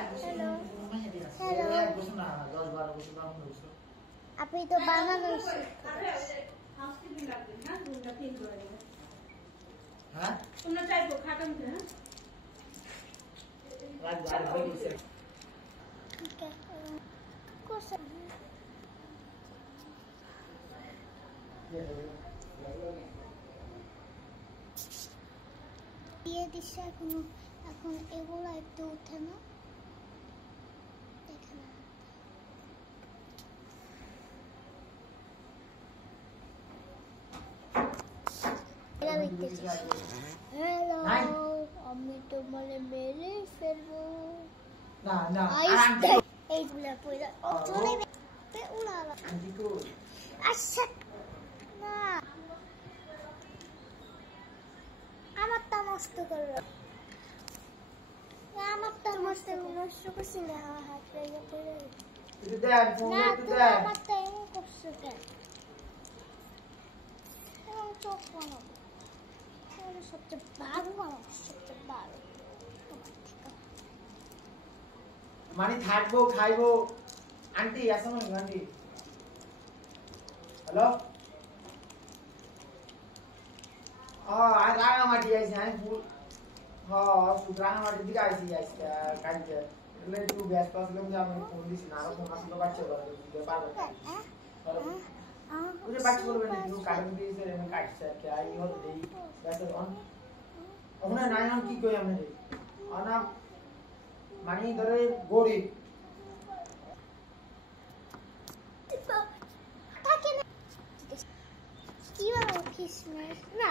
Hello. Hello. Apa itu banana sih? Hah? Una chai ko khatam kar. ठीक है. कुछ ये दिशा এখন এগুলো একটু উঠে না এখানে হ্যালো আমি তোমারে মেরে ফেলবো না না এইগুলা পয়দা ও চলে বে উড়ালা আন্টিকো আচ্ছা না আমারটা নষ্ট করো আমারটা নষ্ট করছি না হাত লেগে পড়ে এটা দেন ফোন একটু দেন আমারটা এমন করছো কেন এমন চোখ বানাবো সবচেয়ে ভালো বানাবো সবচেয়ে ভালো মানে থাকবো খাইবো আন্টি আসো না আন্টি হ্যালো আজ রাঙামাটি আইছি আমি ফুল রাঙামাটির দিকে আইছি আজকে কালকে એટલે একটু ব্যস্ত ছিলাম যে আমি ফোন দিছি না আর ফোন আসলে বাচ্চা দিতে পারবো ওই যে বাচ্চা বলবেন একটু কারণ দিয়েছে আমি কাটছি আর কি আই হতে দেই ব্যস্ত ওখানে নাই আমি কি কই আমি অনা মানে ধরে গরিব কি বাবা কিসমিস না